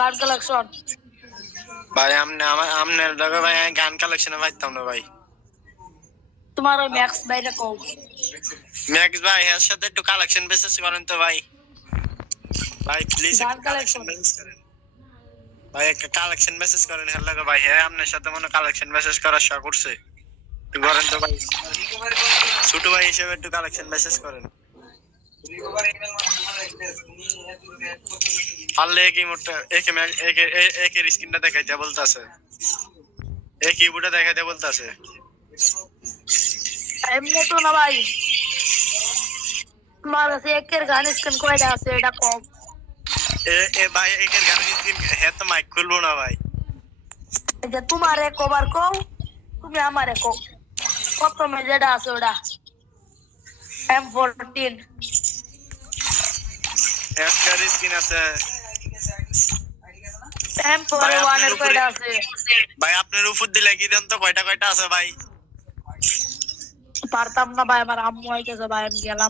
গান কালেকশন ভাই আমনের লগে ভাই গান কালেকশনে পাইতাম না ভাই। তোমার ওই ম্যাক্স ভাইটা কও। ম্যাক্স ভাই এর সাথে একটু কালেকশন বেসিস করেন তো ভাই। ভাই প্লিজ গান একটু কালেকশন কালেকশন মেসেজ করেন ভাই, একটা কালেকশন মেসেজ করেন এর লগে ভাই। হ্যাঁ আপনার সাথে মনে কালেকশন মেসেজ করার শখ করছে, একটু করেন তো ভাই। ছোট ভাই হিসেবে একটু কালেকশন মেসেজ করেন পারলে। কি মোটা একের স্ক্রিনটা দেখাইতে বলতাছে, এই কিবোর্ডে দেখাইতে বলতাছে। এমনি তো না ভাই, তোমার কাছে একের গান স্ক্যান কয়টা আছে এটা কম। এ ভাই একের গান স্ক্রিন হ্যাঁ তো মাইক খুলবো না ভাই। যে তোমার এক ওভার কও, তুমি আমার এক প্রথমে যেটা আছে ওটা M14 একের স্ক্রিন আছে M41 এর কয়টা আছে ভাই। আপনার উপর দিলে কি দেন তো কয়টা কয়টা আছে ভাই? পারতাম না ভাই, আমার আম্মু আইতেছে ভাই, আমি গেলাম।